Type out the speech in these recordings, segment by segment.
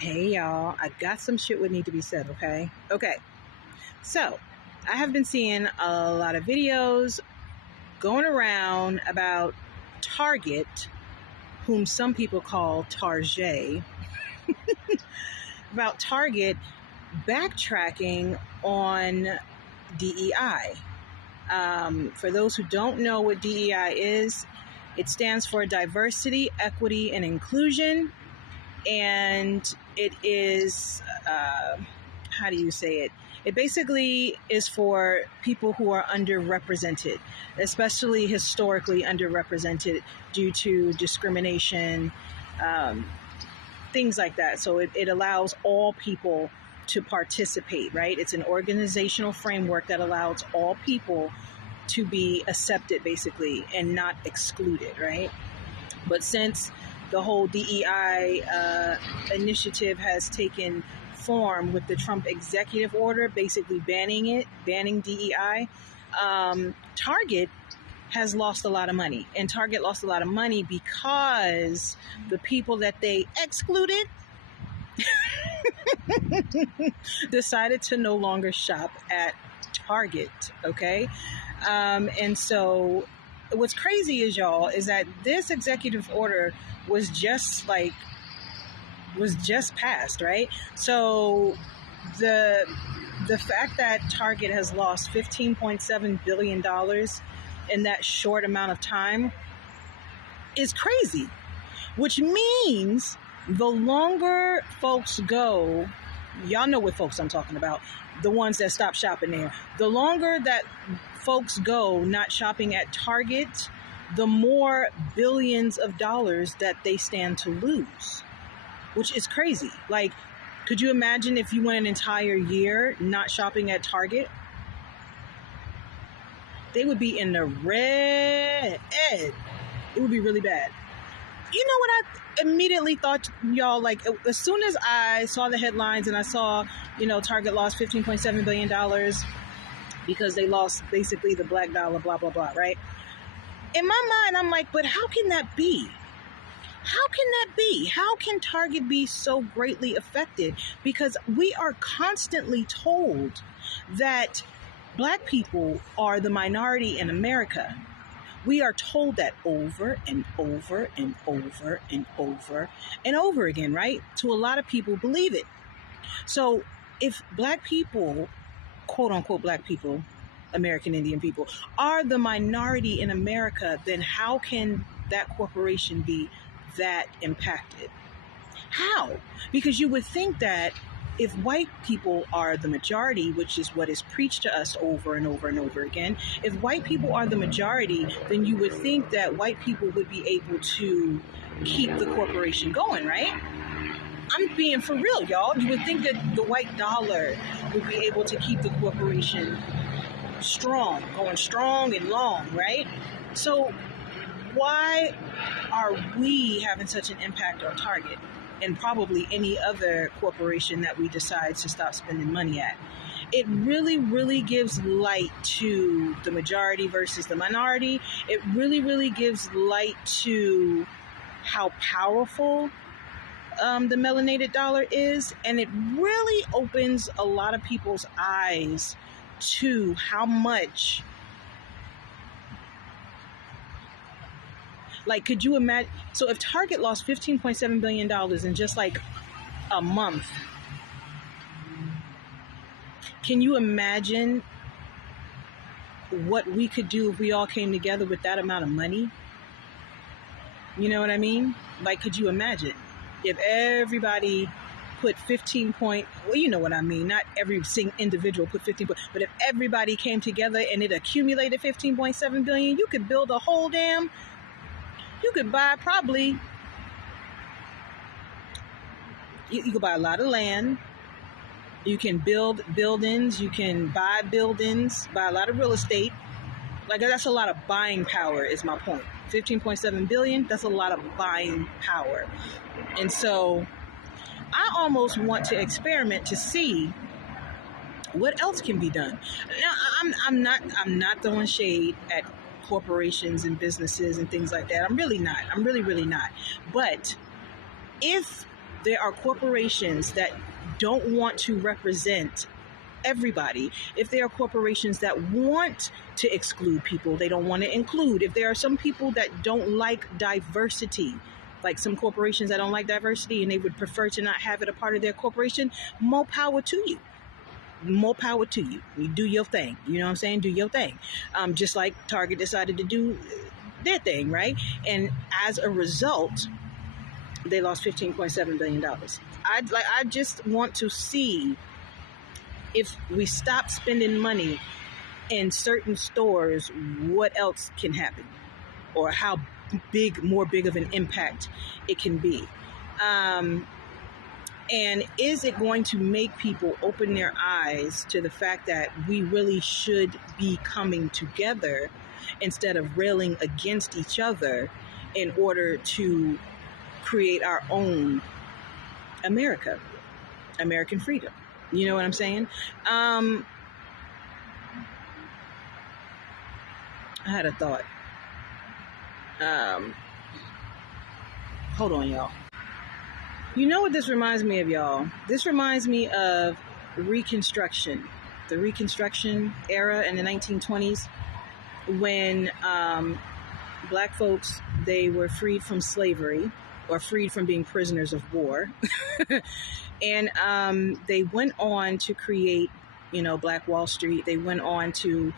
Hey y'all, I got some shit would need to be said, okay? Okay, so I have been seeing a lot of videos going around about Target, whom some people call TARG3T, about Target backtracking on DEI. For those who don't know what DEI is, it stands for diversity, equity, and inclusion. And it is, how do you say it? It basically is for people who are underrepresented, especially historically underrepresented due to discrimination, things like that. So it allows all people to participate, right? It's an organizational framework that allows all people to be accepted, basically, and not excluded, right? But since the whole DEI initiative has taken form with the Trump executive order, basically banning DEI, Target has lost a lot of money. And Target lost a lot of money because the people that they excluded decided to no longer shop at Target, okay? And so what's crazy is, y'all, is that this executive order was just passed, right? So the fact that Target has lost $15.7 billion in that short amount of time is crazy, which means the longer folks go, y'all know what folks I'm talking about, the ones that stop shopping there, the longer that folks go not shopping at Target, the more billions of dollars that they stand to lose, which is crazy. Like, could you imagine if you went an entire year not shopping at Target? They would be in the red. It would be really bad. You know what I immediately thought, y'all? Like, as soon as I saw the headlines and I saw, Target lost $15.7 billion because they lost basically the black dollar, blah, blah, blah, right? In my mind, I'm like, but how can that be? How can that be? How can Target be so greatly affected? Because we are constantly told that Black people are the minority in America. We are told that over and over and over and over and over again, right? To a lot of people believe it. So if Black people, quote unquote Black people, American Indian people, are the minority in America, then how can that corporation be that impacted? How? Because you would think that if white people are the majority, which is what is preached to us over and over and over again, if white people are the majority, then you would think that white people would be able to keep the corporation going, right? I'm being for real, y'all. You would think that the white dollar would be able to keep the corporation strong, going strong and long, right? So why are we having such an impact on Target and probably any other corporation that we decide to stop spending money at? It really, really gives light to the majority versus the minority. It really, really gives light to how powerful the melanated dollar is. And it really opens a lot of people's eyes to how much, like, could you imagine? So if Target lost $15.7 billion in just like a month, can you imagine what we could do if we all came together with that amount of money? You know what I mean? Like, could you imagine if everybody put 15 point, well, you know what I mean? Not every single individual put 15 point, but if everybody came together and it accumulated 15.7 billion, you could build a whole damn, you could buy probably, you could buy a lot of land. You can build buildings. You can buy buildings, buy a lot of real estate. Like, that's a lot of buying power is my point. 15.7 billion, that's a lot of buying power. And so I almost want to experiment to see what else can be done. Now, I'm not throwing shade at corporations and businesses and things like that. I'm really not. I'm really, really not. But if there are corporations that don't want to represent everybody. If there are corporations that want to exclude people, they don't want to include. If there are some people that don't like diversity, like some corporations that don't like diversity and they would prefer to not have it a part of their corporation, more power to you. More power to you. You do your thing. You know what I'm saying? Do your thing. Just like Target decided to do their thing, right? And as a result, they lost $15.7 billion. I just want to see if we stop spending money in certain stores, what else can happen, or how more big of an impact it can be. And is it going to make people open their eyes to the fact that we really should be coming together instead of railing against each other in order to create our own America, American freedom? You know what I'm saying? I had a thought. Hold on, y'all. You know what this reminds me of, y'all? This reminds me of Reconstruction, the Reconstruction era in the 1920s, when Black folks, they were freed from slavery or freed from being prisoners of war. And they went on to create, Black Wall Street. They went on to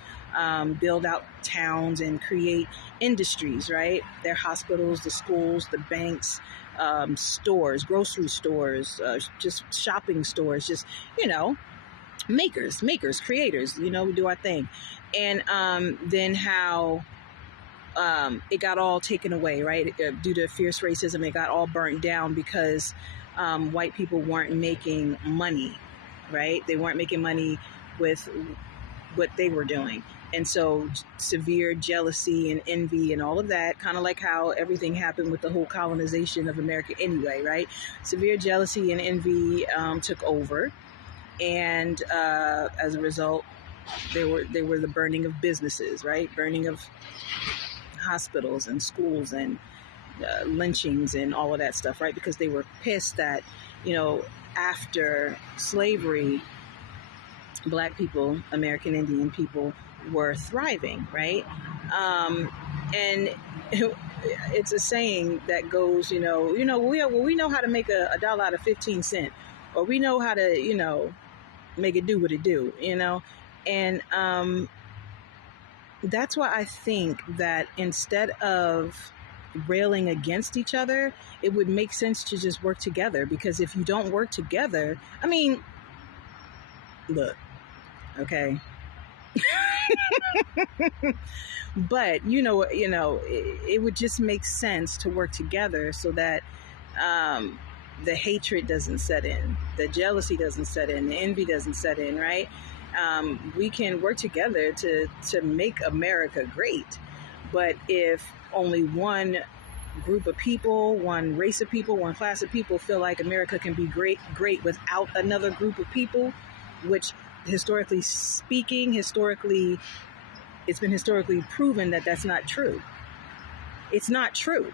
build out towns and create industries, right? Their hospitals, the schools, the banks, stores, grocery stores, just shopping stores, just, makers, creators, we do our thing. And then how it got all taken away, right? Due to fierce racism, it got all burnt down because white people weren't making money, right? They weren't making money with what they were doing. And so severe jealousy and envy and all of that, kind of like how everything happened with the whole colonization of America anyway, right? Severe jealousy and envy took over. And as a result, they were the burning of businesses, right? Burning of hospitals and schools and lynchings and all of that stuff, right? Because they were pissed that, after slavery, Black people, American Indian people, were thriving, right? And it's a saying that goes, we know how to make a dollar out of 15 cents, or we know how to, make it do what it do, and that's why I think that instead of railing against each other, it would make sense to just work together. Because if you don't work together, look, okay. But it would just make sense to work together so that the hatred doesn't set in, the jealousy doesn't set in, the envy doesn't set in, right? We can work together to make America great. But if only one group of people, one race of people, one class of people feel like America can be great without another group of people, which historically speaking, it's been historically proven that that's not true. It's not true.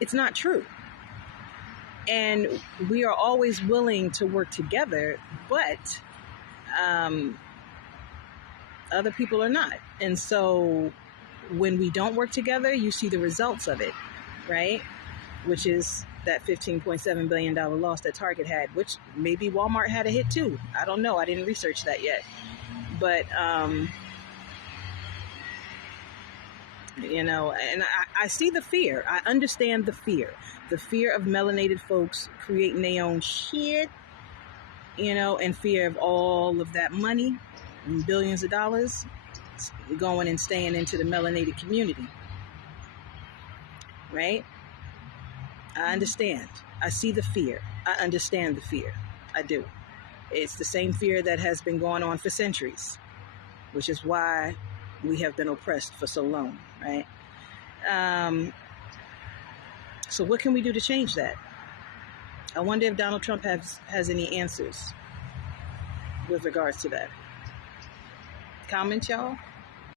It's not true. And we are always willing to work together, but other people are not. And so when we don't work together, you see the results of it, right? Which is that $15.7 billion loss that Target had, which maybe Walmart had a hit too. I don't know. I didn't research that yet. But, and I see the fear. I understand the fear of melanated folks creating their own shit, and fear of all of that money, billions of dollars going and staying into the melanated community, right? I understand. I see the fear. I understand the fear. I do. It's the same fear that has been going on for centuries, which is why we have been oppressed for so long, right? So what can we do to change that? I wonder if Donald Trump has any answers with regards to that. Comment, y'all.